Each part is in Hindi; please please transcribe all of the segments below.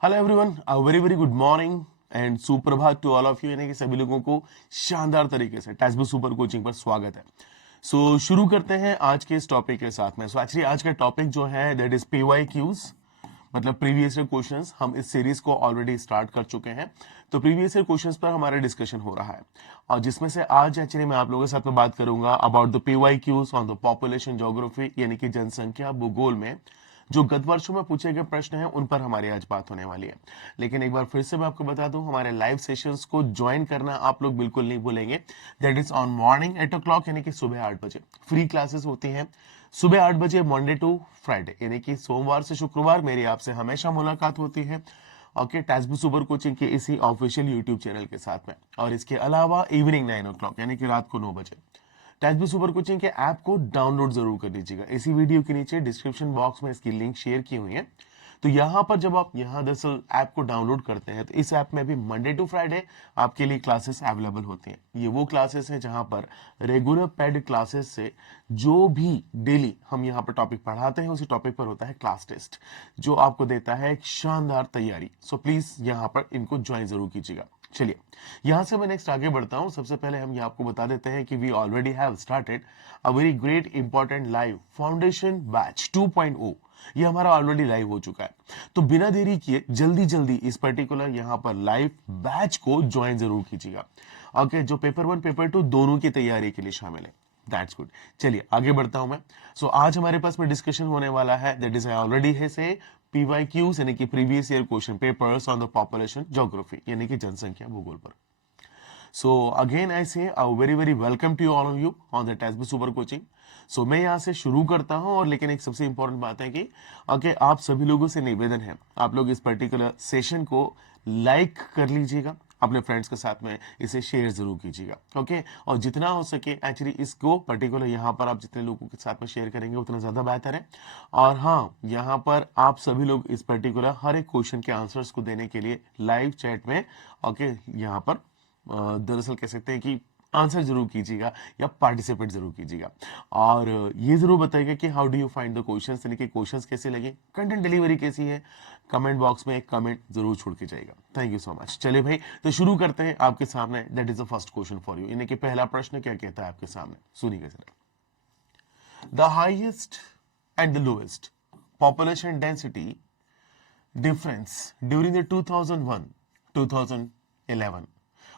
Hello everyone, very very good morning and सुप्रभात टू ऑल ऑफ यू। यानी कि सभी लोगों को शानदार तरीके से टेक्स्ट बुक सुपर कोचिंग पर स्वागत है। शुरू करते हैं आज के इस टॉपिक के साथ में। एक्चुअली आज का टॉपिक जो है दैट इज PYQs, मतलब प्रीवियस ईयर क्वेश्चंस। हम इस सीरीज को ऑलरेडी स्टार्ट कर चुके हैं, तो प्रीवियस ईयर क्वेश्चंस पर हमारा डिस्कशन हो रहा है, और जिसमें से आज एक्चुअली मैं आप लोगों के साथ में बात करूंगा about the PYQs on the population geography, यानी कि जनसंख्या भूगोल में जो गत वर्षों में पूछे गए प्रश्न हैं उन पर हमारी आज बात होने वाली है। लेकिन एक बार फिर से मैं आपको बता दूं, हमारे लाइव सेशंस को ज्वाइन करना आप लोग बिल्कुल नहीं भूलेंगे। That is on morning 8 o'clock, यानी कि सुबह 8 बजे फ्री क्लासेस होती हैं। सुबह 8 बजे मंडे टू फ्राइडे, यानी कि सोमवार से शुक्रवार मेरी आपसे हमेशा मुलाकात होती है। ओके, टैसबू सुपर कोचिंग के इसी ऑफिशियल यूट्यूब चैनल के साथ में। और इसके अलावा इवनिंग 9 o'clock, यानी कि रात को 9 बजे टैसबी सुपर कोचिंग के ऐप को डाउनलोड जरूर कर लीजिएगा। इसी वीडियो के नीचे डिस्क्रिप्शन बॉक्स में इसकी लिंक शेयर की हुई है। तो यहाँ पर जब आप यहाँ दरअसल ऐप को डाउनलोड करते हैं, तो इस ऐप में भी मंडे टू फ्राइडे आपके लिए क्लासेस अवेलेबल होती हैं। ये वो क्लासेस हैं जहाँ पर रेगुलर पेड क्लासेस से जो भी डेली हम यहाँ पर टॉपिक पढ़ाते हैं, उसी टॉपिक पर होता है क्लास टेस्ट, जो आपको देता है एक शानदार तैयारी। सो प्लीज यहाँ पर इनको ज्वाइन जरूर कीजिएगा। चलिए, यहां से मैं नेक्स्ट आगे बढ़ता हूं। सबसे पहले हम ये आपको बता देते हैं कि we already have started a very great important live foundation batch 2.0। ये हमारा ऑलरेडी लाइव हो चुका है, तो बिना देरी किए जल्दी जल्दी इस पर्टिकुलर यहां पर लाइव बैच को ज्वाइन जरूर कीजिएगा। ओके, जो पेपर 1 पेपर 2 दोनों की तैयारी के लिए शामिल है। That's good. चलिए आगे बढ़ता हूं मैं। आज हमारे पास में डिस्कशन होने वाला है, दैट इज आई ऑलरेडी है से PYQs, यानी कि previous year question papers on the population geography, यानी कि जनसंख्या भूगोल पर। Again I say very very welcome to all of you on the textbook super coaching. मैं यहाँ से शुरू करता हूँ, और लेकिन एक सबसे इंपॉर्टेंट बात है कि आप सभी लोगों से निवेदन है, आप लोग इस पर्टिकुलर सेशन को लाइक कर लीजिएगा, अपने फ्रेंड्स के साथ में इसे शेयर जरूर कीजिएगा। ओके, और जितना हो सके एक्चुअली इसको पर्टिकुलर यहाँ पर आप जितने लोगों के साथ में शेयर करेंगे उतना ज्यादा बेहतर है। और हाँ, यहाँ पर आप सभी लोग इस पर्टिकुलर हर एक क्वेश्चन के आंसर्स को देने के लिए लाइव चैट में यहाँ पर दरअसल कह सकते हैं कि आंसर जरूर कीजिएगा या पार्टिसिपेट जरूर कीजिएगा। और ये जरूर बताइएगा कि how do you find the questions, यानी कि क्वेश्चंस कैसे लगे, कंटेंट डिलीवरी कैसी है। कमेंट बॉक्स में एक कमेंट जरूर छोड़ के जाएगा। Thank you so much. चलिए भाई, तो शुरू करते हैं आपके सामने। That is the first question for you, यानी कि पहला प्रश्न क्या कहता है आपके सामने, सुनिएगा जरा। The highest and the lowest population density difference during the 2001-2011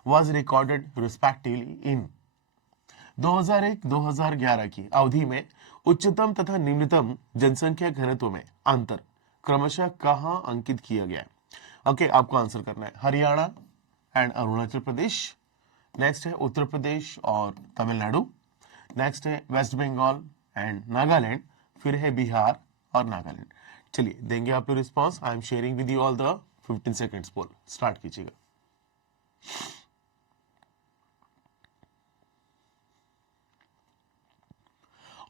was recorded respectively in 2001-2011 की अवधि में उच्चतम तथा निम्नतम जनसंख्या घनत्व में अंतर क्रमशः कहां अंकित किया गया है। ओके, आपको आंसर करना है हरियाणा एंड अरुणाचल प्रदेश, नेक्स्ट है उत्तर प्रदेश और तमिलनाडु, नेक्स्ट है वेस्ट बंगाल एंड नागालैंड, फिर है बिहार और नागालैंड। चलिए देंगे आप लोग response. I am sharing with you all the 15 seconds poll. Start कीजिएगा।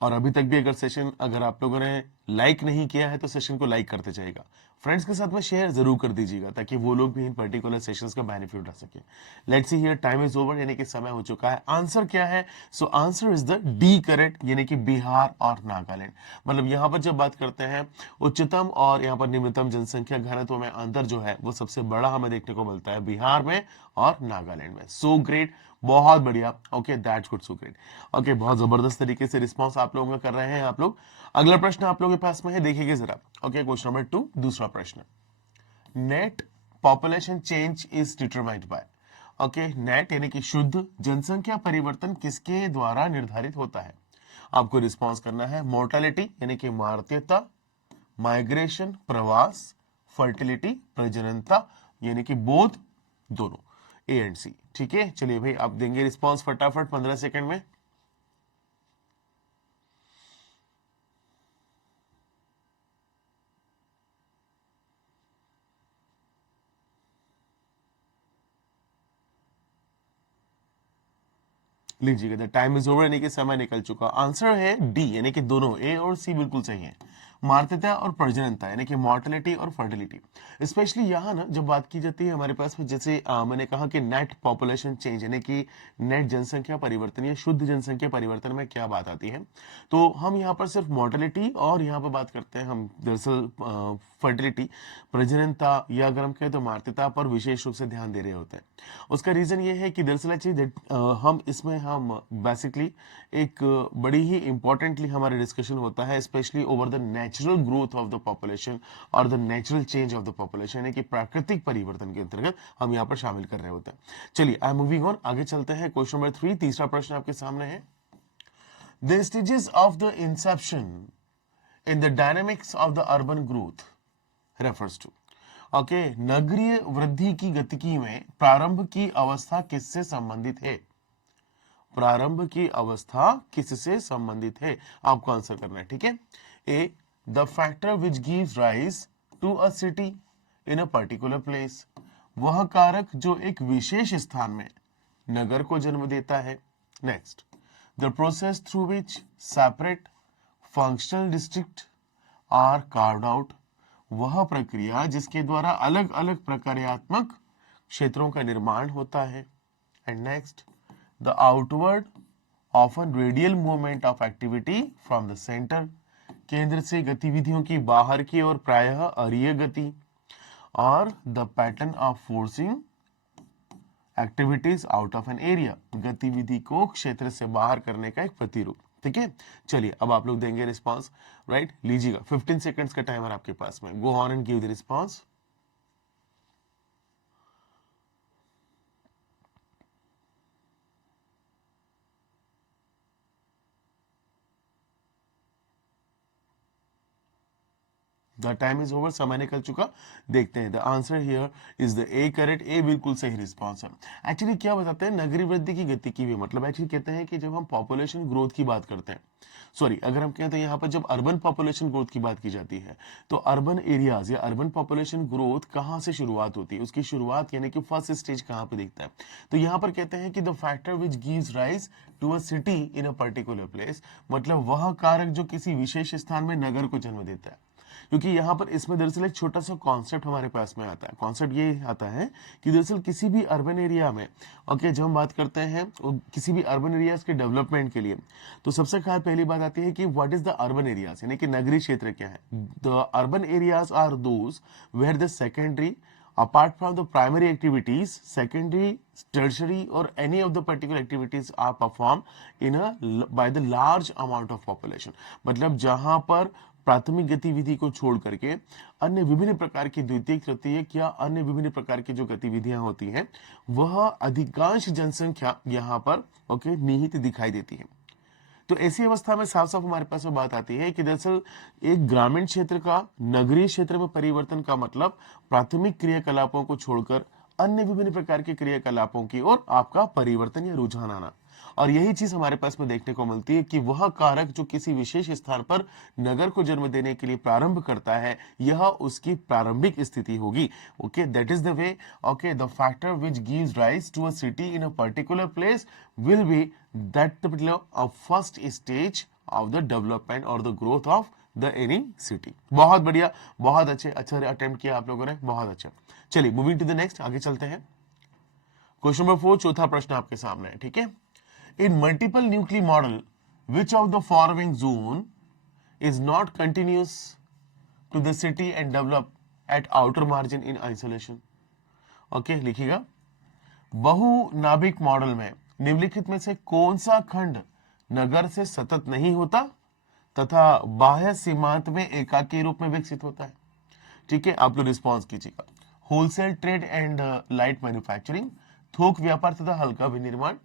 और अभी तक भी अगर सेशन अगर आप लोगों ने लाइक नहीं किया है तो सेशन को लाइक करते जाएगा, फ्रेंड्स के साथ में शेयर जरूर कर दीजिएगा, ताकि वो लोग भी इन पर्टिकुलर सेशंस का बेनिफिट उठा सके। Let's see here, time is over, यानी कि समय हो चुका है। आंसर क्या है? Answer is the D correct, यानी कि बिहार और नागालैंड। मतलब यहाँ पर जब बात करते हैं उच्चतम और यहाँ पर निम्नतम जनसंख्या घनत्व में अंतर जो है वो सबसे बड़ा हमें देखने को मिलता है बिहार में और नागालैंड में। सो ग्रेट, बहुत बढ़िया। Okay, that's good, so great. Okay, बहुत जबरदस्त तरीके से रिस्पॉन्स आप लोगों का कर रहे हैं आप लोग। अगला प्रश्न आप लोगों के पास में है, देखिएगा जरा। ओके, क्वेश्चन नंबर 2, दूसरा प्रश्न। Net population change is determined by. Okay, net यानी कि शुद्ध जनसंख्या परिवर्तन किसके द्वारा निर्धारित होता है? आपको रिस्पॉन्स करना है मोर्टेलिटी यानी कि मारत्यता, माइग्रेशन प्रवास, फर्टिलिटी प्रजननता, यानी कि बोथ, दोनों, ए एंड सी। ठीक है, चलिए भाई आप देंगे रिस्पॉन्स फटाफट 15 सेकंड में। लीजिएगा, द टाइम इज ओवर, यानी कि समय निकल चुका। आंसर है डी, यानी कि दोनों ए और सी बिल्कुल सही है। मार्त्यता और प्रजननता यानी कि मॉर्टेलिटी और फर्टिलिटी। स्पेशली यहाँ ना जब बात की जाती है हमारे पास में, जैसे मैंने कहा कि नेट पॉपुलेशन चेंज यानी कि नेट जनसंख्या परिवर्तन या शुद्ध जनसंख्या परिवर्तन में क्या बात आती है, तो हम यहाँ पर सिर्फ मॉर्टेलिटी और यहाँ पर बात करते हैं हम दरअसल फर्टिलिटी, प्रजननता या अगर हम कहें तो मार्त्यता पर विशेष रूप से ध्यान दे रहे होते हैं। उसका रीजन ये है कि दरअसल हम इसमें हम बेसिकली एक बड़ी ही इंपॉर्टेंटली हमारा डिस्कशन होता है specially over the natural growth of the population और the natural change of the population, यानी कि प्राकृतिक परिवर्तन के अंतर्गत हम यहाँ पर शामिल कर रहे होते हैं। चलिए आई एम मूविंग ऑन, आगे चलते हैं। क्वेश्चन नंबर 3, तीसरा प्रश्न आपके सामने है। The stages of the inception in the dynamics of the urban growth refers to. Okay, नगरीय वृद्धि की गतिकी में प्रारंभ की अवस्था किससे संबंधित है? प्रारंभ की अवस्था किससे संबंधित है, आपको आंसर करना है, ठीक है। Uh, the factor which gives rise to a city in a particular place, वह कारक जो एक विशेष स्थान में नगर को जन्म देता है। Next, the process through which separate functional district are carved out, वह प्रक्रिया जिसके द्वारा अलग अलग प्रक्रियात्मक क्षेत्रों का निर्माण होता है। And next, the outward often radial movement of activity from the center, केंद्र से गतिविधियों की बाहर की ओर प्रायः अरीय गति, और the pattern of forcing activities out of an area, गतिविधि को क्षेत्र से बाहर करने का एक प्रतिरूप। ठीक है, चलिए अब आप लोग देंगे रिस्पांस, राइट, लीजिएगा 15 सेकंड्स का टाइमर आपके पास में, go on and give the response. The time is over, समय निकल चुका। देखते हैं the answer here is the A correct, A बिल्कुल सही रिस्पॉन्स है। एक्चुअली क्या बताते हैं नगरीय वृद्धि की गति की भी मतलब एक्चुअली कहते हैं कि जब हम पॉपुलेशन ग्रोथ की बात करते हैं, सॉरी अगर हम कहते हैं यहाँ पर जब अर्बन पॉपुलेशन ग्रोथ की बात की जाती है तो अर्बन एरियाज या अर्बन पॉपुलेशन ग्रोथ कहाँ से शुरुआत होती है, उसकी शुरुआत यानी कि फर्स्ट स्टेज कहाँ पे दिखता है, तो यहाँ पर कहते हैं कि the factor which gives rise to a city in a particular place, मतलब वह कारक जो किसी विशेष स्थान में नगर को जन्म देता है। क्योंकि यहाँ पर इसमें दरअसल एक छोटा सा कॉन्सेप्ट हमारे पास में आता है। कॉन्सेप्ट ये आता है कि दरअसल किसी भी अर्बन एरिया में, ओके, जब हम बात करते हैं किसी भी अर्बन एरियाज के डेवलपमेंट के लिए, तो सबसे पहली बात आती है कि what is the urban areas, यानी कि नगरीय क्षेत्र क्या है। The urban areas are those where the secondary apart from the primary activities, secondary, tertiary or any of the particular activities are performed in a by the large amount of population, मतलब जहां पर प्राथमिक गतिविधि को छोड़ करके अन्य विभिन्न प्रकार की द्वितीयक, तृतीयक या अन्य विभिन्न प्रकार की जो गतिविधियां होती हैं वह अधिकांश जनसंख्या यहाँ पर ओके निहित दिखाई देती है। तो ऐसी अवस्था में साफ साफ हमारे पास में बात आती है कि दरअसल एक ग्रामीण क्षेत्र का नगरीय क्षेत्र में परिवर्तन का मतलब प्राथमिक क्रियाकलापों को छोड़कर अन्य विभिन्न प्रकार के क्रियाकलापों की ओर आपका परिवर्तन या रुझान आना। और यही चीज हमारे पास में देखने को मिलती है कि वह कारक जो किसी विशेष स्थान पर नगर को जन्म देने के लिए प्रारंभ करता है यह उसकी प्रारंभिक स्थिति होगी। Okay, that is the way. Okay, the factor which gives rise to a city in a particular place will be that the first stage of the development और the growth of the any city. बहुत बढ़िया, बहुत अच्छे, अच्छा अटेम्प्ट किया आप लोगों ने, बहुत अच्छा। चलिए मूविंग टू द नेक्स्ट, आगे चलते हैं। क्वेश्चन नंबर 4, चौथा प्रश्न आपके सामने है, ठीक है। In multiple nuclei model, which of the following zone is not continuous to the city and develop at outer margin in isolation? Okay, लिखिएगा। बहु नाभिक मॉडल में निम्नलिखित में से कौन सा खंड नगर से सतत नहीं होता तथा बाह्य सीमांत में एकाकी रूप में विकसित होता है? ठीक है, आप लोग रिस्पॉन्स कीजिएगा। Wholesale trade and light manufacturing, थोक व्यापार तथा हल्का विनिर्माण।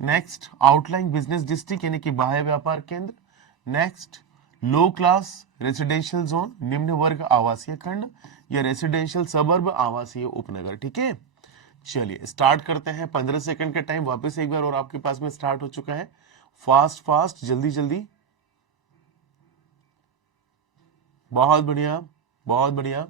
नेक्स्ट, आउटलाइन बिजनेस डिस्ट्रिक्ट यानी कि बाह्य व्यापार केंद्र। नेक्स्ट, लो क्लास रेसिडेंशियल जोन, निम्न वर्ग आवासीय खंड, या रेसिडेंशियल सबर्ब आवासीय उपनगर। ठीक है, चलिए स्टार्ट करते हैं। 15 सेकंड का टाइम वापस एक बार और आपके पास में स्टार्ट हो चुका है। फास्ट फास्ट, जल्दी जल्दी, बहुत बढ़िया, बहुत बढ़िया।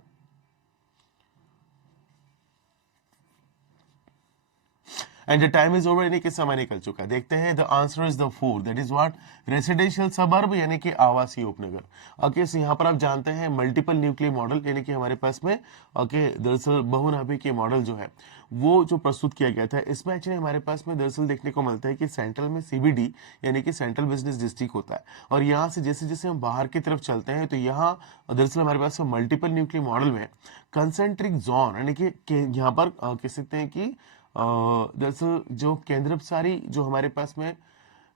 And the time is over, यानी कि समय निकल चुका है। देखते हैं the answer is the 4, that is what, residential suburb, यानी कि आवासीय उपनगर। ओके, सो यहाँ पर आप जानते हैं मल्टीपल न्यूक्लियर मॉडल, यानी कि हमारे पास में ओके दरअसल बहुनाभिकीय मॉडल जो है वो जो प्रस्तुत किया गया था, इसमें एक्चुअली हमारे पास में दरअसल देखने को मिलता है कि सेंट्रल में सीबीडी यानी कि सेंट्रल बिजनेस डिस्ट्रिक्ट होता है, और यहाँ से जैसे जैसे हम बाहर की तरफ चलते हैं तो यहाँ दरअसल हमारे पास मल्टीपल न्यूक्लियर मॉडल में कंसेंट्रिक जोन, यानी कि यहाँ पर कह सकते हैं कि दरअसल जो केंद्रपसारी जो हमारे पास में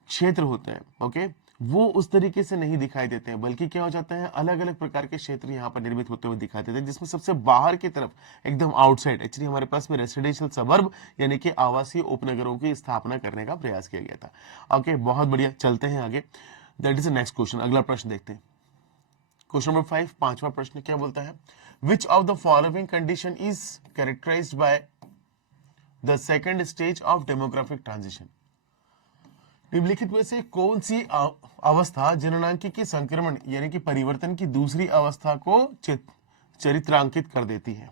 क्षेत्र होते हैं, ओके, वो उस तरीके से नहीं दिखाई देते हैं, बल्कि क्या हो जाता है, अलग अलग प्रकार के क्षेत्र यहाँ पर निर्मित होते हुए दिखाई देते हैं, जिसमें सबसे बाहर की तरफ एकदम आउटसाइड एक्चुअली हमारे पास में रेसिडेंशियल सबर्ब यानी कि आवासीय उपनगरों की स्थापना करने का प्रयास किया गया था। ओके, बहुत बढ़िया, चलते हैं आगे। That is the next question. अगला प्रश्न देखते हैं, क्वेश्चन नंबर 5, पांचवा प्रश्न क्या बोलता है, which of the following condition is characterized by the second stage of demographic transition. निम्नलिखित में से कौन सी अवस्था जननांकिकी संक्रमण यानी कि परिवर्तन की दूसरी अवस्था को चरित्रांकित कर देती है।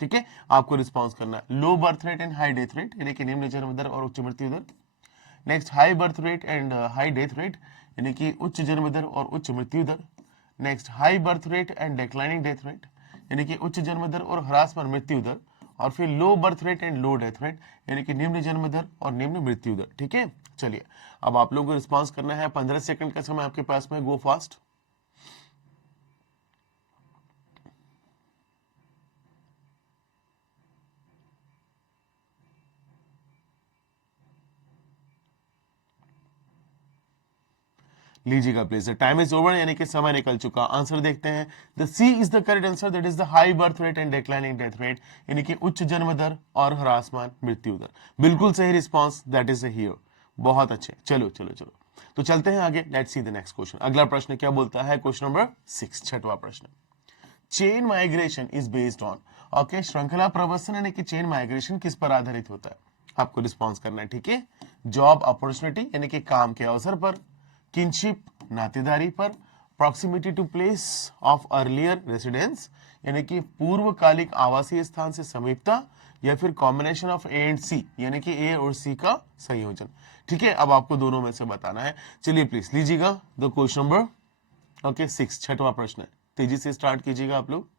ठीक है, आपको रिस्पॉन्स करना है। Low birth rate and high death rate, यानी कि निम्न जन्म दर और उच्च मृत्यु दर। Next, high birth rate and high death rate, यानी कि उच्च जन्म दर और उच्च मृत्यु दर। Next, high birth rate and declining death rate, यानी कि उच्च जन्म दर और ह्रासमान मृत्यु दर। और फिर लो birth rate and low death rate, यानी कि निम्न जन्म दर और निम्न मृत्यु दर। ठीक है, चलिए अब आप लोगों को रिस्पॉन्स करना है, 15 सेकंड का समय आपके पास में, गो फास्ट। लीजिएगा प्लीज, टाइम इज ओवर, यानी कि समय निकल चुका। आंसर देखते हैं, the C is the correct answer, that is the high birth rate and declining death rate, यानी कि उच्च जन्म दर और ह्रासमान मृत्यु दर। बिल्कुल सही रिस्पॉन्स, दैट इज हियर। बहुत अच्छे, चलो चलो चलो, तो चलते हैं आगे। Let's see the next question. अगला प्रश्न क्या बोलता है, क्वेश्चन नंबर 6, छठवां प्रश्न। Chain migration is based on, okay, श्रृंखला प्रवसन यानी कि चेन माइग्रेशन किस पर आधारित होता है, आपको रिस्पॉन्स करना है। ठीक है, जॉब अपॉर्चुनिटी यानी कि काम के अवसर पर, किनशिप नातेदारी पर, proximity to place of earlier residence यानी कि पूर्वकालिक आवासीय स्थान से समीपता, या फिर combination of A and C यानी कि ए और सी का संयोजन। ठीक है, अब आपको दोनों में से बताना है। चलिए प्लीज लीजिएगा द क्वेश्चन नंबर ओके 6, छठवां प्रश्न है, तेजी से स्टार्ट कीजिएगा आप लोग।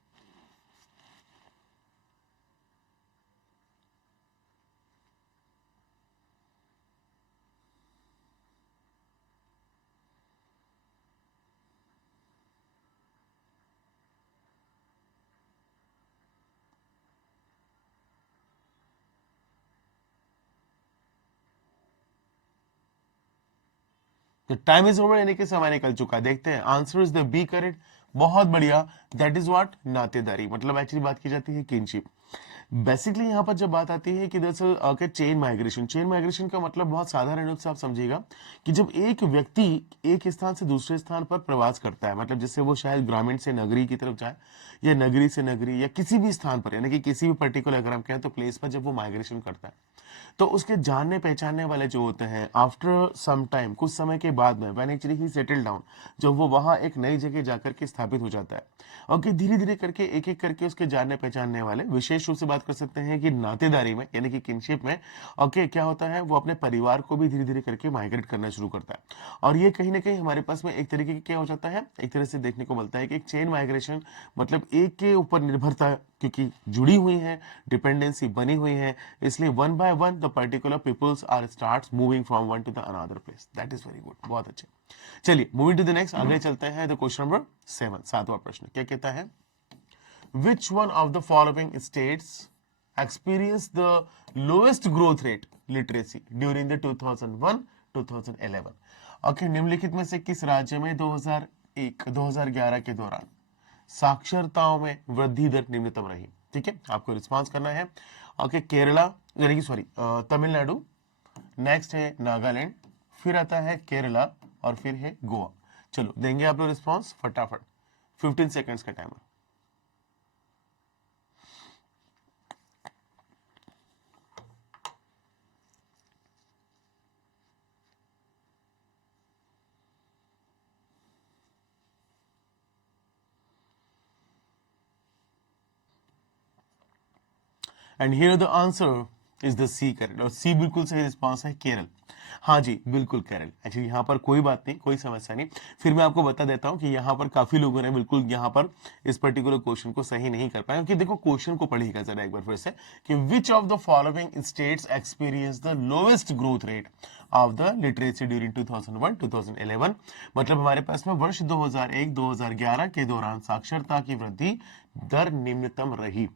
तो टाइम इज ओवर, यानी कि समय निकल चुका है। देखते हैं, answer is the B correct. बहुत बढ़िया, दैट इज व्हाट, नातेदारी, मतलब एक्चुअली बात की जाती है किनशिप। बेसिकली यहाँ पर जब बात आती है कि दरअसल चेन माइग्रेशन, चेन माइग्रेशन का मतलब बहुत साधारण रूप से आप समझिएगा कि जब एक व्यक्ति एक स्थान से दूसरे स्थान पर प्रवास करता है, मतलब जैसे वो शायद ग्रामीण से नगरी की तरफ जाए या नगरी से नगरी या किसी भी स्थान पर, यानी कि किसी भी पर्टिकुलर अगर हम कहें तो प्लेस पर जब वो माइग्रेशन करता है, तो उसके जानने पहचानने वाले जो होते हैं आफ्टर सम टाइम, कुछ समय के बाद में, when actually he settle down, जब वो वहां एक नई जगह जाकर के स्थापित हो जाता है, ओके, धीरे धीरे करके एक एक करके उसके जानने पहचानने वाले, विशेष रूप से बात कर सकते हैं कि नातेदारी में यानी कि किनशिप में, ओके, क्या होता है, वो अपने परिवार को भी धीरे धीरे करके माइग्रेट करना शुरू करता है। और ये कहीं ना कहीं हमारे पास में एक तरीके की क्या हो जाता है, एक तरह से देखने को मिलता है कि एक चेन माइग्रेशन, मतलब एक के ऊपर निर्भरता क्योंकि जुड़ी हुई है, डिपेंडेंसी बनी हुई है, इसलिए one by one the particular peoples are starts moving from one to the another place. That is very good, बहुत अच्छे। चलिए मूविंग टू द नेक्स्ट, आगे चलते हैं। द क्वेश्चन नंबर 7, सातवां प्रश्न क्या कहता है, which one of the following states experienced the lowest growth rate literacy during the 2001-2011? Okay, निम्नलिखित में से किस राज्य में 2001-2011 के दौरान साक्षरताओं में वृद्धि दर निम्नतम रही? ठीक है, आपको रिस्पांस करना है। ओके, केरला यानी कि सॉरी तमिलनाडु, नेक्स्ट है नागालैंड, फिर आता है केरला और फिर है गोवा। चलो देंगे आप लोग रिस्पॉन्स फटाफट, 15 सेकेंड्स का timer. And here the answer, is the C correct, और सी बिल्कुल सही रिस्पॉन्स है, केरल। हाँ जी बिल्कुल केरल। एक्चुअली यहाँ पर कोई बात नहीं, कोई समस्या नहीं। फिर मैं आपको बता देता हूँ कि यहाँ पर काफी लोगों ने बिल्कुल यहाँ पर इस पर्टिकुलर क्वेश्चन को सही नहीं कर पाया, क्योंकि देखो क्वेश्चन को पढ़िएगा जरा एक बार फिर से, कि विच of the following states experience the lowest growth rate of the literacy during 2001-2011। मतलब हमारे पास में वर्ष 2001-2011 के दौरान साक्षरता की वृद्धि दर निम्नतम रही,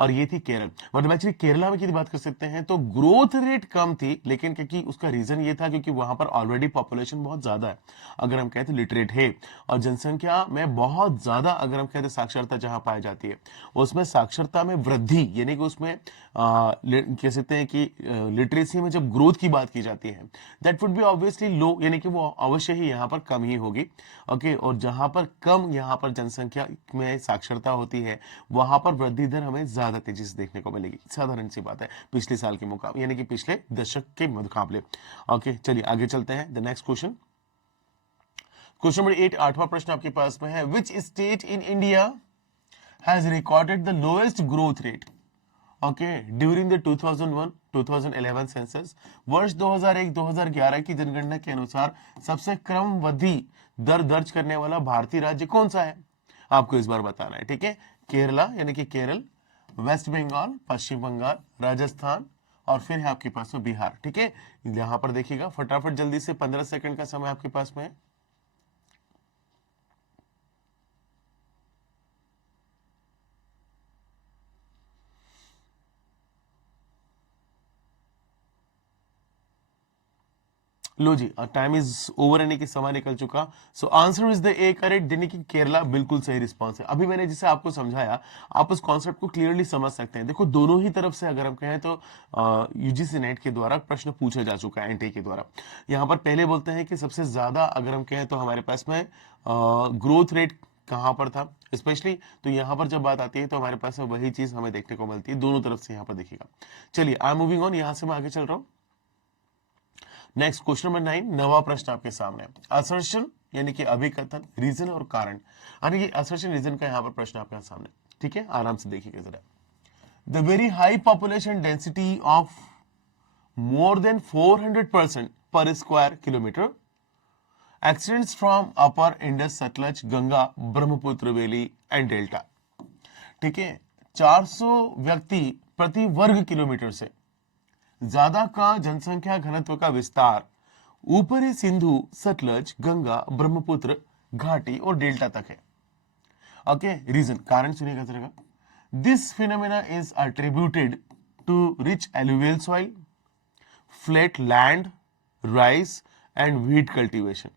और ये थी केरल। मतलब एक्चुअली केरला में की बात कर सकते हैं तो ग्रोथ रेट कम थी, लेकिन क्योंकि उसका रीजन ये था क्योंकि वहां पर ऑलरेडी पॉपुलेशन बहुत ज्यादा है, अगर हम कहते लिटरेट है, और जनसंख्या में बहुत ज्यादा अगर हम कहते साक्षरता जहां पाई जाती है, उसमें साक्षरता में वृद्धि यानी कि उसमें कह सकते हैं कि लिटरेसी में जब ग्रोथ की बात की जाती है, दैट वुड बी ऑब्वियसली लो, यानी कि वो अवश्य ही यहाँ पर कम ही होगी। ओके, और जहां पर कम यहाँ पर जनसंख्या में साक्षरता होती है, वहां पर वृद्धि दर हमें ज्यादा तेजी से देखने को मिलेगी। साधारण सी बात है, पिछले साल के मुकाबले, यानी कि पिछले दशक के मुकाबले। ओके, चलिए आगे चलते हैं। The next question, question number 8, 8वां प्रश्न आपके पास में है, which state in India has recorded the lowest growth rate okay during the 2001-2011 census. वर्ष 2001-2011 की जनगणना के अनुसार सबसे क्रमवृद्धि दर दर्ज करने वाला भारतीय राज्य कौन सा है, आपको इस बार बताना है। ठीक है, केरला यानी कि केरल, वेस्ट बंगाल, पश्चिम बंगाल, राजस्थान, और फिर है आपके पास में बिहार। ठीक है, यहां पर देखिएगा फटाफट जल्दी से, 15 सेकंड का समय आपके पास में है। लो जी, टाइम इज ओवर, यानी कि समय निकल चुका। So answer is the A correct, यानी कि केरला बिल्कुल सही रिस्पांस है। अभी मैंने जिसे आपको समझाया, आप उस कॉन्सेप्ट को क्लियरली समझ सकते हैं। देखो दोनों ही तरफ से अगर हम कहें तो यूजीसी नेट के द्वारा प्रश्न पूछा जा चुका है, एनटीए के द्वारा। यहाँ पर पहले बोलते हैं कि सबसे ज्यादा अगर हम कहें तो हमारे पास में ग्रोथ रेट कहां पर था स्पेशली, तो यहां पर जब बात आती है तो हमारे पास में वही चीज हमें देखने को मिलती है, दोनों तरफ से यहाँ पर देखिएगा। चलिए आई एम मूविंग ऑन, यहां से मैं आगे चल रहा हूं। नेक्स्ट क्वेश्चन नंबर 9, नवा प्रश्न आपके सामने। असर्शन यानी कि अभिकथन, रीजन और कारण, यानी कि असर्शन रीजन का यहां पर प्रश्न आपके सामने। ठीक है, आराम से देखिएगा जरा। The very high population density of more than 400% पर square kilometre extends from upper Indus, Sutlej, Ganga, Brahmaputra valley and delta. ठीक है, 400 व्यक्ति प्रति वर्ग किलोमीटर से ज्यादा का जनसंख्या घनत्व का विस्तार ऊपरी सिंधु, सतलज, गंगा, ब्रह्मपुत्र घाटी और डेल्टा तक है। ओके, रीजन, कारण सुनिएगा जरा। This phenomena is attributed to rich alluvial soil, flat land, rice and wheat cultivation,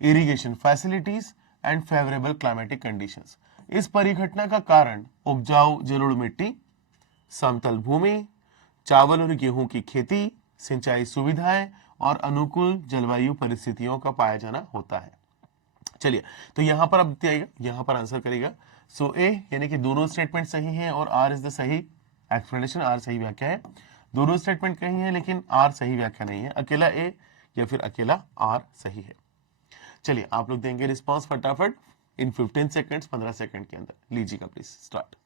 irrigation facilities and favourable climatic conditions. इस परिघटना का कारण उपजाऊ जलोढ़ मिट्टी, समतल भूमि, चावल और गेहूं की खेती, सिंचाई सुविधाएं और अनुकूल जलवायु परिस्थितियों का पाया जाना होता है। चलिए, तो यहां पर अब आएगा, यहां पर आंसर करेगा। सो ए यानी कि दोनों स्टेटमेंट सही हैं और आर इज द सही एक्सप्लेनेशन, आर सही व्याख्या है। दोनों स्टेटमेंट कही है लेकिन आर सही व्याख्या नहीं है, अकेला ए या फिर अकेला आर सही है। चलिए आप लोग देंगे रिस्पॉन्स फटाफट इन 15 सेकंड्स, 15 सेकंड के अंदर। लीजिएगा please start.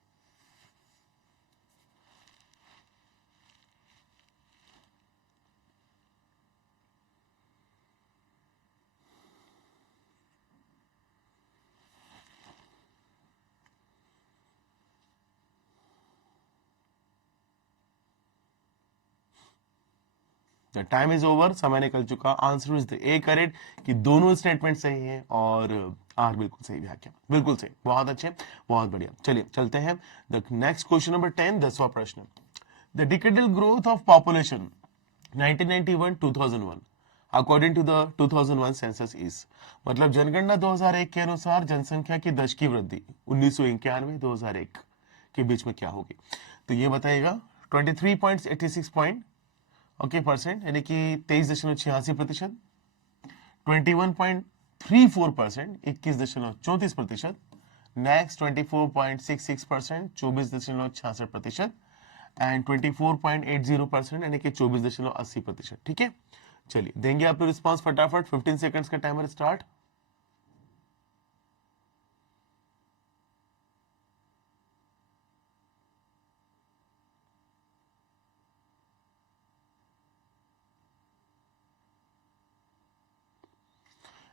The time is over, समय निकल चुका। Answer is the A correct कि दोनों स्टेटमेंट सही हैं और आर बिल्कुल सही व्याख्या, बिल्कुल सही, बहुत अच्छे, बहुत बढ़िया। चलिए चलते हैं द नेक्स्ट क्वेश्चन नंबर 10, 10वां प्रश्न। The decadal growth of population 1991-2001 according to the 2001 census is, मतलब जनगणना 2001 के अनुसार जनसंख्या की दश की वृद्धि 1991-2001 के बीच में क्या होगी, तो ये बताइएगा। 23.86 पॉइंट ओके परसेंट, यानी कि 23.86%, 21.34%, 21.34%, नेक्स्ट 24.66%, 24.66%, एंड 24.80%, यानी कि 24.80%। ठीक है, चलिए देंगे आप लोग रिस्पॉन्स फटाफट, 15 सेकंड्स का timer start.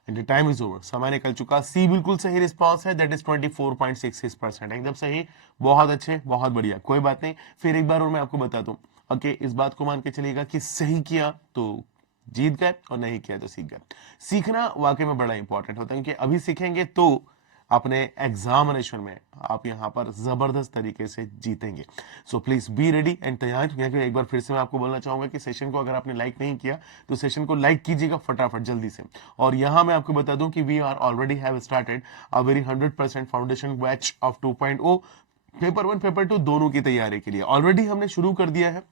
And the time is over, समय निकल चुका। सी बिल्कुल सही रिस्पॉन्स है, दैट इज 24.66%, एकदम सही, बहुत अच्छे, बहुत बढ़िया, कोई बात नहीं। फिर एक बार और मैं आपको बता दूं, ओके, इस बात को मान के चलिएगा कि सही किया तो जीत गए और नहीं किया तो सीख गए। सीखना वाकई में बड़ा इंपॉर्टेंट होता है, क्योंकि अभी सीखेंगे तो अपने एग्जामिनेशन में आप यहां पर जबरदस्त तरीके से जीतेंगे। So please be ready and तैयार। एक बार फिर से मैं आपको बोलना चाहूंगा कि सेशन को अगर आपने लाइक नहीं किया तो सेशन को लाइक कीजिएगा फटाफट जल्दी से। और यहां मैं आपको बता दूं कि we are already have started a very 100% foundation batch of 2.0 paper 1 paper 2 दोनों की तैयारी के लिए ऑलरेडी हमने शुरू कर दिया है,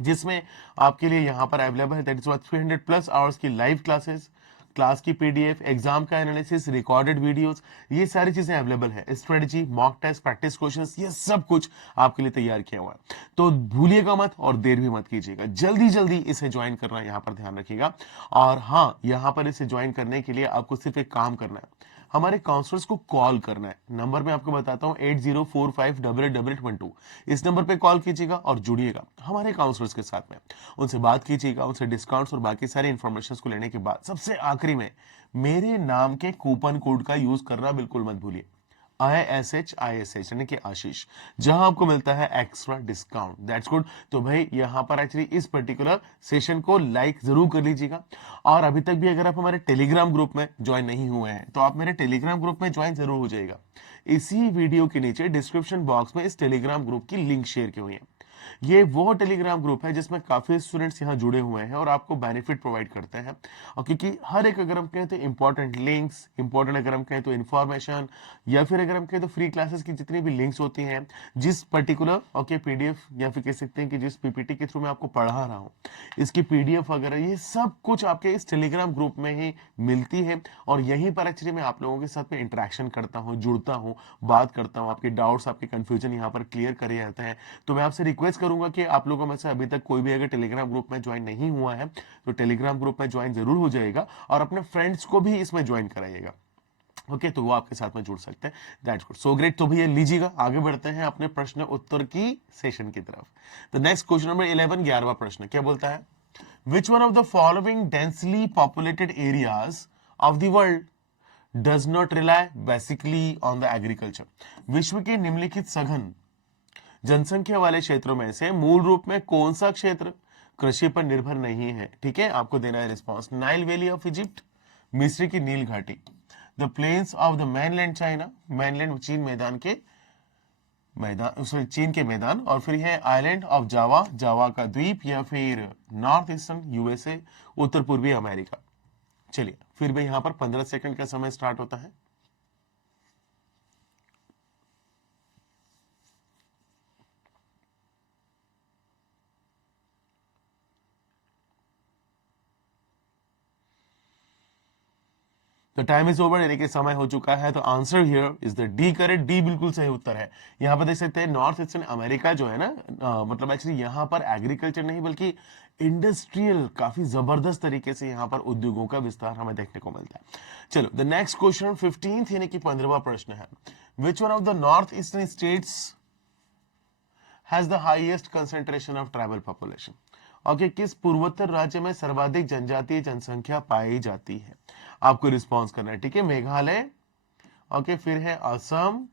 जिसमें आपके लिए यहां पर अवेलेबल है दैट इज 300+ आवर्स की लाइव क्लासेस, क्लास की पीडीएफ, एग्जाम का एनालिसिस, रिकॉर्डेड वीडियोस, ये सारी चीजें अवेलेबल है, strategy, mock test, practice questions, ये सब कुछ आपके लिए तैयार किया हुआ है। तो भूलिएगा मत और देर भी मत कीजिएगा, जल्दी जल्दी इसे ज्वाइन करना यहां पर ध्यान रखिएगा। और हाँ, यहां पर इसे ज्वाइन करने के लिए आपको सिर्फ एक काम करना है, हमारे काउंसलर्स को कॉल करना है। नंबर मैं आपको बताता हूं 8045888812, इस नंबर पे कॉल कीजिएगा और जुड़िएगा हमारे काउंसलर्स के साथ में, उनसे बात कीजिएगा, उनसे डिस्काउंट्स और बाकी सारे इंफॉर्मेशन को लेने के बाद सबसे आखिरी में मेरे नाम के कूपन कोड का यूज करना बिल्कुल मत भूलिए, ISH यानी कि आशीष, जहां आपको मिलता है एक्स्ट्रा डिस्काउंट, दैट्स गुड। तो भाई यहां पर एक्चुअली इस पर्टिकुलर सेशन को लाइक जरूर कर लीजिएगा। और अभी तक भी अगर आप हमारे टेलीग्राम ग्रुप में ज्वाइन नहीं हुए हैं तो आप मेरे टेलीग्राम ग्रुप में ज्वाइन जरूर हो जाएगा। इसी वीडियो के नीचे डिस्क्रिप्शन बॉक्स में इस टेलीग्राम ग्रुप की लिंक शेयर की हुई है। ये वो टेलीग्राम ग्रुप है जिसमें काफी स्टूडेंट्स यहाँ जुड़े हुए हैं और आपको बेनिफिट प्रोवाइड करते हैं। और क्योंकि हर एक अगर हम कहें तो इंपॉर्टेंट लिंक्स, इंपॉर्टेंट अगर हम कहें तो इन्फॉर्मेशन, या फिर अगर हम कहें तो फ्री क्लासेस की जितनी भी लिंक्स होती हैं, जिस पर्टिकुलर ओके पीडीएफ या फिर कह सकते हैं कि जिस पीपीटी के थ्रू मैं आपको पढ़ा रहा हूँ, इसकी पीडीएफ वगैरह ये सब कुछ आपके इस टेलीग्राम ग्रुप में ही मिलती है। और यहीं पर एक्चुअली मैं आप लोगों के साथ में इंटरेक्शन करता हूँ, जुड़ता हूँ, बात करता हूँ, आपके डाउट्स, आपके कंफ्यूजन यहाँ पर क्लियर करे जाते हैं। तो मैं आपसे रिक्वेस्ट करूंगा कि आप लोगों में से अभी तक कोई भी अगर टेलीग्राम ग्रुप में ज्वाइन नहीं हुआ है तो टेलीग्राम ग्रुप में ज्वाइन जरूर हो जाएगा और अपने फ्रेंड्स को भी इसमें ज्वाइन कराइएगा। ओके, तो वो आपके साथ में जुड़ सकते हैं, दैट्स गुड, सो ग्रेट। तो भैया लीजिएगा, आगे बढ़ते हैं अपने प्रश्न उत्तर की सेशन की तरफ। तो नेक्स्ट क्वेश्चन नंबर 11, 11वां प्रश्न क्या बोलता है, विच one of the following densely populated areas of the world does not rely basically on the agriculture. विश्व के निम्नलिखित सघन जनसंख्या वाले क्षेत्रों में से मूल रूप में कौन सा क्षेत्र कृषि पर निर्भर नहीं है। ठीक है, आपको देना है response, Nile valley of Egypt, मिस्र की नील घाटी, the plains of the mainland China, mainland चीन मैदान के मैदान, चीन के मैदान, और फिर है आइलैंड ऑफ जावा, जावा का द्वीप, या फिर नॉर्थ ईस्टर्न यूएसए, उत्तर पूर्वी अमेरिका। चलिए फिर भी यहां पर 15 सेकंड का समय स्टार्ट होता है। द टाइम इज ओवर, यानी कि समय हो चुका है। तो answer here is the D correct, D बिल्कुल सही उत्तर है। यहां पर देख सकते हैं नॉर्थ ईस्टर्न अमेरिका जो है ना, मतलब एक्चुअली यहां पर एग्रीकल्चर नहीं बल्कि इंडस्ट्रियल काफी जबरदस्त तरीके से यहां पर उद्योगों का विस्तार हमें देखने को मिलता है। चलो द नेक्स्ट क्वेश्चन 15th यानी कि 15वां प्रश्न है, विच one of the north eastern states has the highest concentration of tribal population. Okay, किस पूर्वोत्तर राज्य में सर्वाधिक जनजातीय जनसंख्या पाई जाती है, आपको रिस्पॉन्स करना है। ठीक है, मेघालय, ओके, फिर है असम,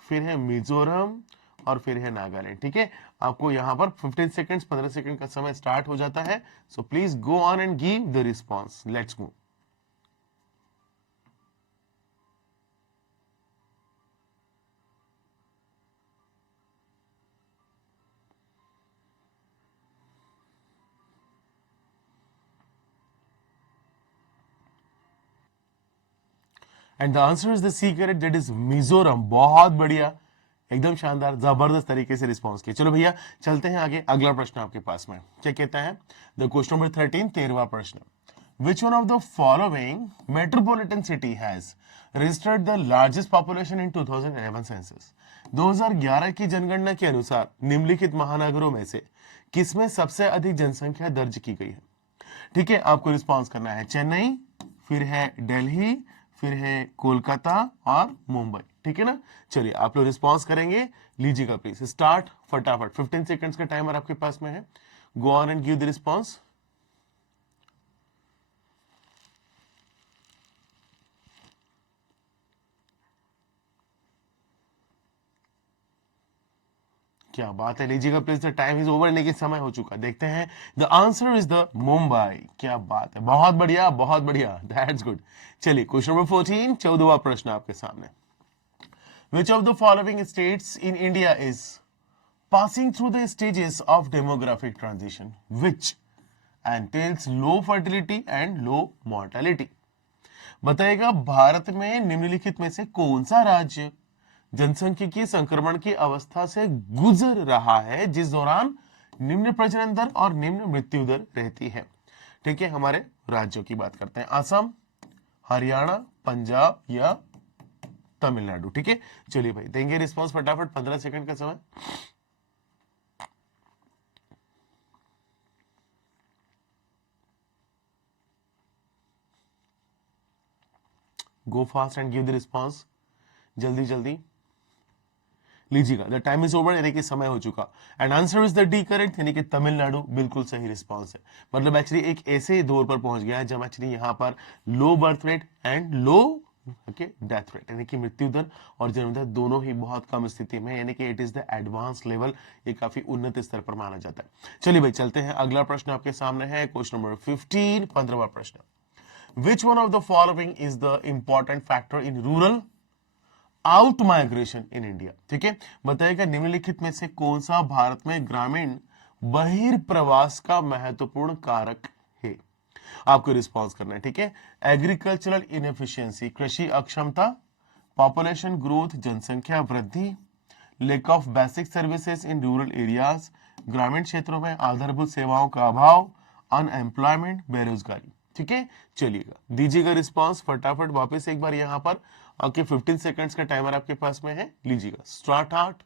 फिर है मिजोरम, और फिर है नागालैंड। ठीक है, आपको यहां पर 15 सेकंड्स 15 सेकंड का समय स्टार्ट हो जाता है। So please go on and give the response, let's go. And the answer is the C correct, that is Mizoram. बहुत बढ़िया, एकदम शानदार, जबरदस्त तरीके से रिस्पॉन्स किया। चलो भैया चलते हैं आगे, अगला प्रश्न आपके पास में क्या कहता है, द क्वेश्चन नंबर 13, 13वां प्रश्न, विच one of the following metropolitan city has registered the largest population in 2011 census. 2011 की जनगणना के अनुसार निम्नलिखित महानगरों में से किसमें सबसे अधिक जनसंख्या दर्ज की गई है। ठीक है, आपको रिस्पॉन्स करना है, चेन्नई, फिर है दिल्ली, फिर है कोलकाता और मुंबई। ठीक है ना, चलिए आप लोग रिस्पॉन्स करेंगे, लीजिएगा प्लीज स्टार्ट फटाफट, 15 सेकंड्स का टाइमर आपके पास में है, गो on and give the response. क्या बात है, लीजिएगा please, the time is over, लेकिन समय हो चुका। देखते हैं, the answer is the Mumbai. क्या बात है, बहुत बढ़िया बहुत बढ़िया, दैट्स गुड। चलिए क्वेश्चन नंबर 14, 14वां प्रश्न आपके सामने। विच of the following states in India is passing through the stages of demographic transition which entails low fertility and low mortality। बताएगा भारत में निम्नलिखित में से कौन सा राज्य जनसंख्यिकीय संक्रमण की अवस्था से गुजर रहा है जिस दौरान निम्न प्रजनन दर और निम्न मृत्यु दर रहती है। ठीक है, हमारे राज्यों की बात करते हैं, असम, हरियाणा, पंजाब या तमिलनाडु। ठीक है, चलिए भाई देंगे रिस्पॉन्स फटाफट, 15 सेकंड का समय। गो fast and give the response, जल्दी जल्दी लीजिएगा। द टाइम इज ओवर, यानी कि समय हो चुका। And answer is the D correct, यानी कि तमिलनाडु बिल्कुल सही रिस्पॉन्स है। मतलब एक्चुअली एक ऐसे दौर पर पहुंच गया है जब एक्चुअली यहां पर लो birth rate and low death rate, यानी कि मृत्यु दर और जन्म दर दोनों ही बहुत कम स्थिति में, यानी कि it is the advance level, ये काफी उन्नत स्तर पर माना जाता है। चलिए भाई चलते हैं, अगला प्रश्न आपके सामने है, क्वेश्चन नंबर 15, 15वां प्रश्न। Which one of the following is the important factor in rural out migration in India? ठीक है, बताएगा निम्नलिखित में से कौन सा भारत में ग्रामीण बहिर्प्रवास का महत्वपूर्ण कारक है। आपको रिस्पॉन्स करना है। ठीक है, एग्रीकल्चरल इनएफिशिएंसी, कृषि अक्षमता, पॉपुलेशन ग्रोथ, जनसंख्या वृद्धि, lake of basic services in rural areas, ग्रामीण क्षेत्रों में आधारभूत सेवाओं का अभाव, अनएम्प्लॉयमेंट, बेरोजगारी। ठीक है, चलिएगा दीजिएगा रिस्पांस फटाफट वापस एक बार यहां पर। ओके, 15 सेकंड्स का टाइमर आपके पास में है, लीजिएगा start out.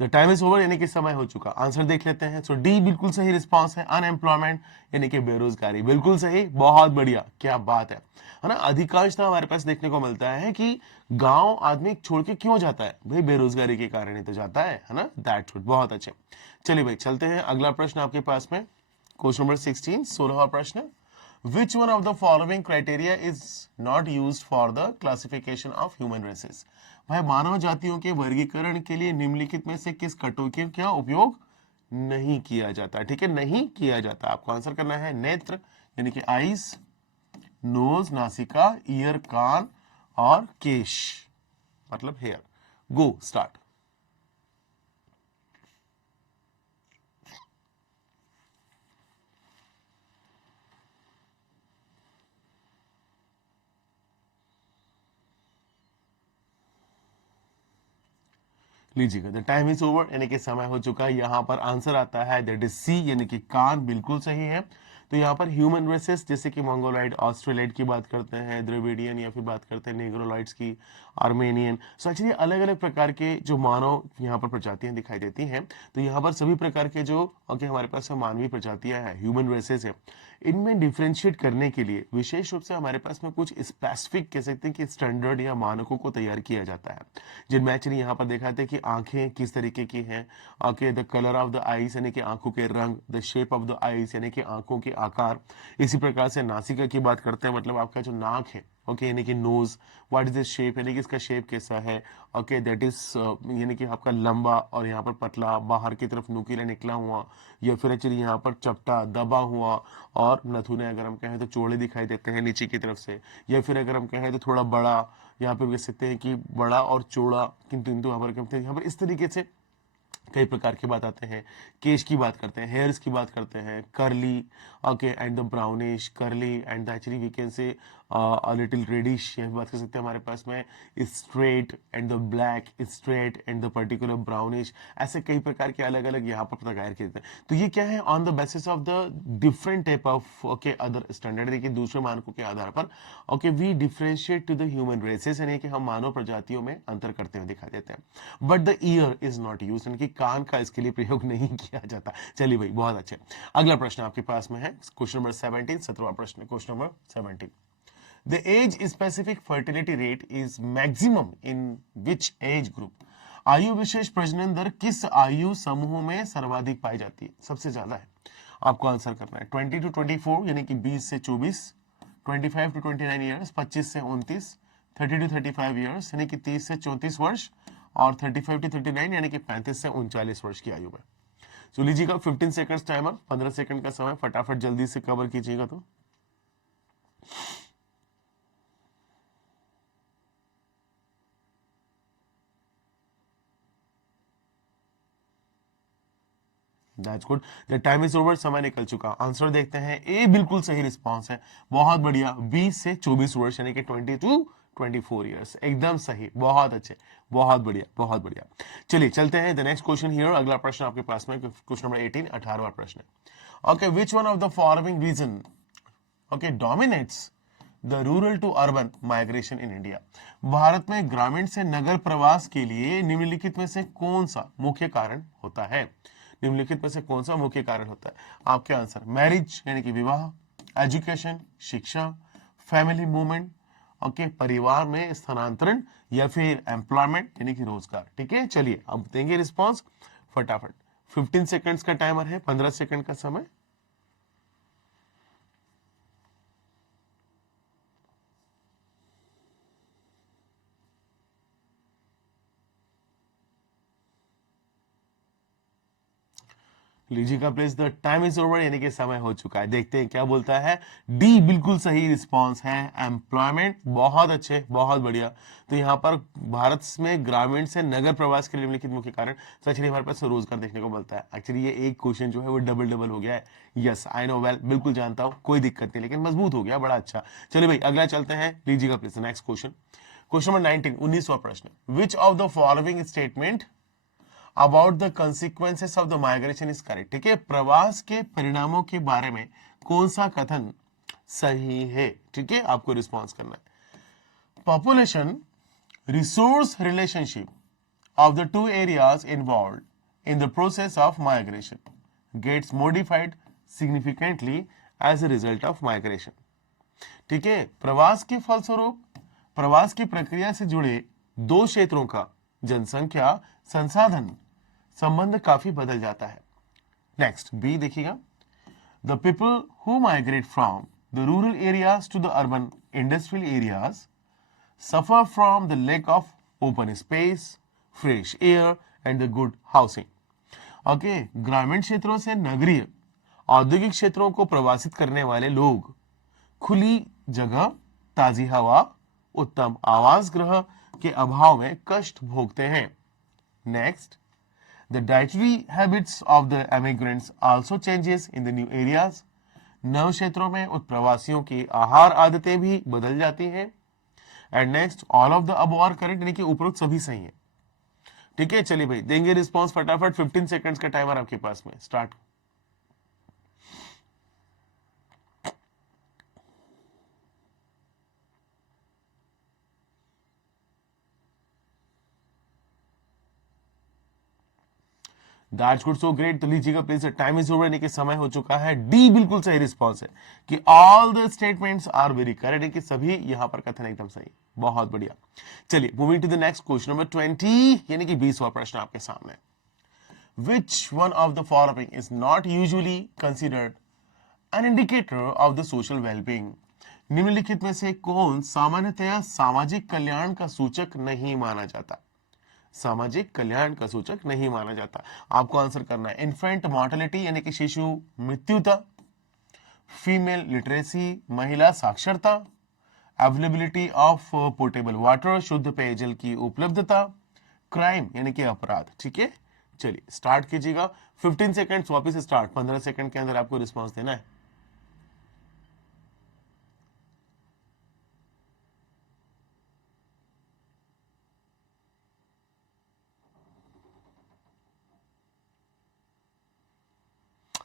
The time is over, यानी कि समय हो चुका। आंसर देख लेते हैं। सो डी बिल्कुल सही रिस्पांस है, अनएम्प्लॉयमेंट यानी कि बेरोजगारी, बिल्कुल सही, बहुत बढ़िया, क्या बात है ना। अधिकांशतः हमारे पास देखने को मिलता है कि गांव आदमी छोड़ के क्यों जाता है भाई, बेरोजगारी के कारण ही तो जाता है ना। दैट्स गुड, बहुत अच्छे। चलिए भाई चलते हैं, अगला प्रश्न आपके पास में, क्वेश्चन नंबर 16, 16वां प्रश्न। Which one of the following criteria is not used for the classification of human races? भाई मानव जातियों के वर्गीकरण के लिए निम्नलिखित में से किस कटौती का उपयोग नहीं किया जाता? ठीक है, नहीं किया जाता। आपको आंसर करना है नेत्र यानी कि आईज, नोज नासिका, ईयर कान और केश मतलब हेयर। गो स्टार्ट। लीजिएगा, द टाइम इज ओवर, यानी कि समय हो चुका है। यहां पर आंसर आता है दैट इज सी, यानी कि कान बिल्कुल सही है। तो यहाँ पर ह्यूमन रेसेस जैसे कि मंगोलाइड, ऑस्ट्रेलाइड की बात करते हैं, द्रविडियन या फिर बात करते हैं नेग्रोलाइड्स की, आर्मेनियन। सो एक्चुअली अलग अलग प्रकार के जो मानव यहाँ पर प्रजातियां दिखाई देती हैं। तो यहाँ पर सभी प्रकार के जो हमारे पास मानवीय प्रजातियां हैं, ह्यूमन रेसेस है, इनमें डिफ्रेंशिएट करने के लिए विशेष रूप से हमारे पास में कुछ स्पेसिफिक कह सकते हैं कि स्टैंडर्ड या मानकों को तैयार किया जाता है, जिनमें एक्चुअली यहाँ पर देखा था कि आंखें किस तरीके की हैं, okay, the colour of the eyes यानी कि आंखों के रंग, the shape of the eyes यानी कि आंखों के आकार। इसी प्रकार से नासिका की बात करते हैं, मतलब आपका जो नाक है, ओके, यानी कि nose, what is this shape, यानी कि इसका शेप कैसा है, ओके, दैट इज यानी कि आपका लंबा और यहाँ पर पतला, बाहर की तरफ नुकीला निकला हुआ, या फिर एक्चुअली यहाँ पर चपटा दबा हुआ, और नथुने अगर हम कहें तो चौड़े दिखाई देते हैं नीचे की तरफ से, या फिर अगर हम कहें तो थोड़ा बड़ा, यहाँ पर कह सकते हैं कि बड़ा और चौड़ा, किंतु यहाँ पर इस तरीके से कई प्रकार की बात आते हैं। केश की बात करते हैं, हेयर्स की बात करते हैं, curly, okay, and the brownish, curly and actually we can say a little reddish, यह बात कर सकते हैं हमारे पास में, straight and the black, straight and the particular brownish. ऐसे कई प्रकार के अलग अलग यहाँ पर प्रकार किए जाते हैं। तो ये क्या है, on the basis of the different type of okay other standard, देखिए दूसरे मानकों के आधार पर okay we differentiate to the human races, यानी कि हम मानव प्रजातियों में अंतर करते हुए दिखाई देते हैं। But the year is not use, यानी कि कान का इसके लिए प्रयोग नहीं किया जाता। चलिए भाई बहुत अच्छे। अगला प्रश्न आपके पास में है, क्वेश्चन नंबर 17, 17वां प्रश्न, question number 17। The age specific fertility rate is maximum in which age group? आयु विशेष प्रजनन दर किस आयु समूह में सर्वाधिक पाई जाती है, सबसे ज्यादा है? आपको आंसर करना है 20 to 24 यानी कि 20 से 24, 25 to 29 ईयर्स 25 से 29, 30 to 35 ईयर्स यानी कि 30 से 34 वर्ष, और 35 to 39 यानी कि 35 से 39 वर्ष की आयु में। तो लीजिएगा 15 सेकंड्स टाइमर, 15 सेकंड का समय, फटाफट जल्दी से कवर कीजिएगा। तो that's good, the time is over, समय निकल चुका। आंसर देखते हैं, ए बिल्कुल सही रिस्पॉन्स है, बहुत बढ़िया, 20 से 24 वर्ष यानी कि 20 to 24 ईयर्स, एकदम सही, बहुत अच्छे, बहुत बढ़िया, बहुत बढ़िया। चलिए चलते हैं द नेक्स्ट क्वेश्चन हियर, अगला प्रश्न आपके पास में, क्वेश्चन नंबर 18, 18वां प्रश्न है। Okay, which one of the following region okay dominates the rural to urban migration in India? भारत में ग्रामीण से नगर प्रवास के लिए निम्नलिखित में से कौन सा मुख्य कारण होता है? निम्नलिखित में से कौन सा मुख्य कारण होता है? आपके आंसर, मैरिज यानी कि विवाह, एजुकेशन शिक्षा, फैमिली मूवमेंट, ओके परिवार में स्थानांतरण, या फिर एम्प्लॉयमेंट यानी कि रोजगार। ठीक है, चलिए अब देंगे रिस्पॉन्स फटाफट। 15 सेकंड्स का टाइमर है, 15 सेकंड का समय। लीजिएगा please, the time is over यानी कि समय हो चुका है। देखते हैं क्या बोलता है। डी बिल्कुल सही रिस्पांस है, एम्प्लॉयमेंट, बहुत अच्छे, बहुत बढ़िया। तो यहाँ पर भारत में ग्रामीण से नगर प्रवास के लिए निम्नलिखित मुख्य कारण, तो एक्चुअली हमारे पास रोजगार देखने को मिलता है। एक्चुअली ये एक क्वेश्चन जो है वो डबल डबल हो गया है। यस आई नो वेल, बिल्कुल जानता हूँ, कोई दिक्कत नहीं, लेकिन मजबूत हो गया, बड़ा अच्छा। चलिए भाई अगला चलते हैं, लीजिएगा please next question, question number 19, 19वां प्रश्न। विच of the following statement about the consequences of the migration is correct? ठीक है, प्रवास के परिणामों के बारे में कौन सा कथन सही है? ठीक है, आपको रिस्पॉन्स करना है। Population resource relationship of the two areas involved in the process of migration gets modified significantly as a result of migration. ठीक है, प्रवास के फलस्वरूप प्रवास की प्रक्रिया से जुड़े दो क्षेत्रों का जनसंख्या संसाधन संबंध काफी बदल जाता है। नेक्स्ट बी देखिएगा, the people who migrate from the rural areas to the urban industrial areas suffer from the lack of open space, fresh air and the good housing. Okay, ग्रामीण क्षेत्रों से नगरीय औद्योगिक क्षेत्रों को प्रवासित करने वाले लोग खुली जगह, ताजी हवा, उत्तम आवास गृह के अभाव में कष्ट भोगते हैं। Next, the dietary habits of the emigrants also changes in the new areas. नव क्षेत्रों में प्रवासियों की आहार आदतें भी बदल जाती हैं। And next, all of the above are correct यानी कि उपरोक्त सभी सही है। ठीक है, चलिए भाई देंगे रिस्पांस फटाफट, 15 सेकंड्स का टाइमर आपके पास में, start. That's good, so great. तो लीजिएगा प्लीज, टाइम इज ओवर यानी कि समय हो चुका है। डी बिल्कुल सही रिस्पांस है कि all the statements are very correct, कि सभी यहां पर कथन एकदम सही, बहुत बढ़िया। चलिए moving to the next question number 20 यानी कि 20वां प्रश्न आपके सामने। Which one of the following is not usually considered an indicator of the social wellbeing? निम्नलिखित में से कौन सामान्यतया सामाजिक कल्याण का सूचक नहीं माना जाता? सामाजिक कल्याण का सूचक नहीं माना जाता। आपको आंसर करना है, इन्फेंट मॉर्टेलिटी यानी कि शिशु मृत्युता, फीमेल लिटरेसी महिला साक्षरता, अवेलेबिलिटी ऑफ पोर्टेबल वाटर शुद्ध पेयजल की उपलब्धता, क्राइम यानी कि अपराध। ठीक है, चलिए स्टार्ट कीजिएगा, 15 सेकंड्स वापस स्टार्ट, 15 सेकंड के अंदर आपको रिस्पांस देना है।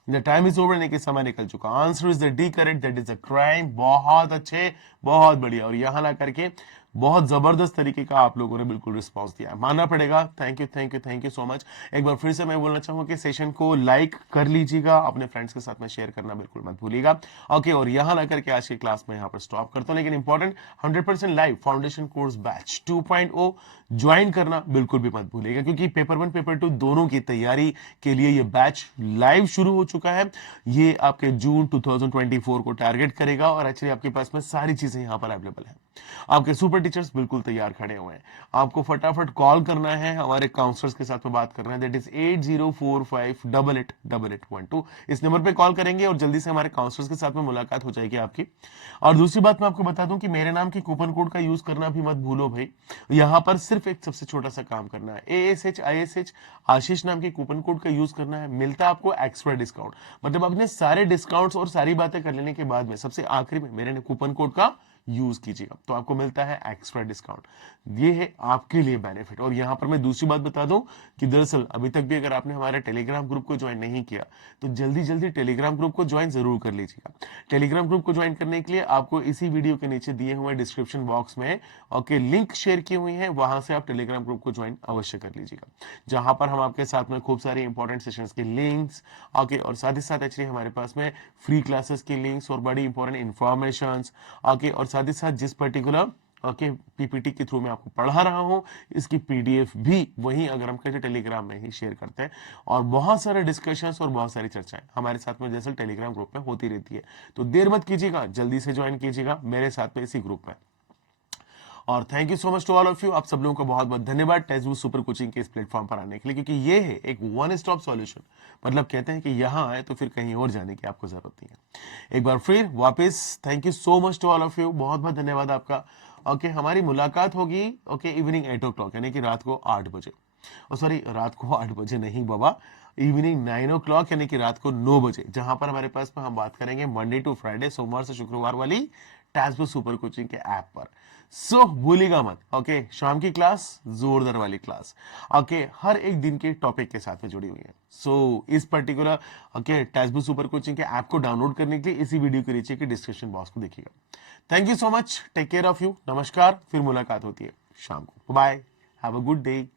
द टाइम इज ओवर यानी कि समय निकल चुका। Answer is the D correct, that is a crime. बहुत अच्छे, बहुत बढ़िया। और यहां ला करके बहुत जबरदस्त तरीके का आप लोगों ने बिल्कुल रिस्पॉन्स दिया है, मानना पड़ेगा। Thank you thank you thank you so much. एक बार फिर से मैं बोलना चाहूंगा कि सेशन को लाइक कर लीजिएगा, अपने फ्रेंड्स के साथ में शेयर करना बिल्कुल मत भूलिएगा। ओके, और यहां ना करके आज की क्लास में यहां पर स्टॉप करता हूं, लेकिन important 100% live foundation course batch 2.0 join करना बिल्कुल भी मत भूलिएगा, क्योंकि पेपर 1 पेपर 2 दोनों की तैयारी के लिए ये बैच लाइव शुरू हो चुका है। ये आपके जून 2024 को टारगेट करेगा, और एक्चुअली आपके पास में सारी चीजें यहां पर अवेलेबल है। आपके सुपर टीचर्स बिल्कुल तैयार खड़े हुए हैं। आपको फटाफट कॉल करना है, हमारे काउंसलर्स के साथ में बात करना है, दैट इज 8045888812। इस नंबर पे कॉल करेंगे और जल्दी से हमारे काउंसलर्स के साथ में मुलाकात हो जाएगी आपकी। और दूसरी बात मैं आपको बता दूं कि मेरे नाम की कूपन कोड का यूज करना भी मत भूलो भाई। यहां पर सिर्फ एक सबसे छोटा सा काम करना है, ASH आशीष नाम के कूपन कोड का यूज करना है, मिलता है आपको एक्स्ट्रा डिस्काउंट। मतलब अपने सारे डिस्काउंट्स और सारी बातें कर लेने के बाद में सबसे आखिरी में मेरे कूपन कोड का यूज कीजिएगा, तो आपको मिलता है एक्स्ट्रा डिस्काउंट। ये है आपके लिए बेनिफिट। और यहां पर मैं दूसरी बात बता दूं कि दरअसल अभी तक भी अगर आपने हमारे टेलीग्राम ग्रुप को ज्वाइन नहीं किया, तो जल्दी जल्दी टेलीग्राम ग्रुप को ज्वाइन जरूर कर लीजिएगा। टेलीग्राम ग्रुप को ज्वाइन करने के लिए आपको इसी वीडियो के नीचे दिए हुए डिस्क्रिप्शन बॉक्स में ओके लिंक शेयर की हुई है, वहां से आप टेलीग्राम ग्रुप को ज्वाइन अवश्य कर लीजिएगा, जहां पर हम आपके साथ में खूब सारे इंपॉर्टेंट सेशंस के लिंक्स ओके, और साथ ही साथ एक्चुअली हमारे पास में फ्री क्लासेस के लिंक्स और बड़ी इंपॉर्टेंट इंफॉर्मेशन ओके, और साथ ही साथ जिस पर्टिकुलर ओके पीपीटी के थ्रू मैं आपको पढ़ा रहा हूं, इसकी पीडीएफ भी वहीं अगर हम कहते टेलीग्राम में ही शेयर करते हैं। और बहुत सारे डिस्कशंस और बहुत सारी चर्चाएं हमारे साथ में जैसे टेलीग्राम ग्रुप में होती रहती है, तो देर मत कीजिएगा, जल्दी से ज्वाइन कीजिएगा मेरे साथ में इसी ग्रुप में। और thank you so much to all of you, आप सब लोगों का बहुत बहुत धन्यवाद टेक्स्टबुक सुपर कोचिंग के इस प्लेटफॉर्म पर आने के लिए, क्योंकि ये है एक वन स्टॉप सॉल्यूशन। मतलब कहते हैं कि यहां आए तो फिर कहीं और जाने की आपको जरूरत नहीं है। एक बार फिर वापस thank you so much to all of you, बहुत बहुत धन्यवाद आपका। ओके, हमारी मुलाकात होगी ओके इवनिंग 8 o'clock, यानी कि रात को 8 बजे। और सॉरी, रात को 8 बजे नहीं बाबा, इवनिंग 9 o'clock यानी कि रात को 9 बजे, जहां पर हमारे पास में हम बात करेंगे मंडे टू फ्राइडे, सोमवार से शुक्रवार वाली टेक्स्टबुक सुपर कोचिंग के ऐप पर। सो भूलिएगा मत ओके, शाम की क्लास जोरदार वाली क्लास ओके, हर एक दिन के टॉपिक के साथ में जुड़ी हुई है। सो इस particular okay textbook super coaching के ऐप को डाउनलोड करने के लिए इसी वीडियो के नीचे के डिस्क्रिप्शन बॉक्स को देखिएगा। Thank you so much, take care of you, नमस्कार, फिर मुलाकात होती है शाम को, bye, have a good day.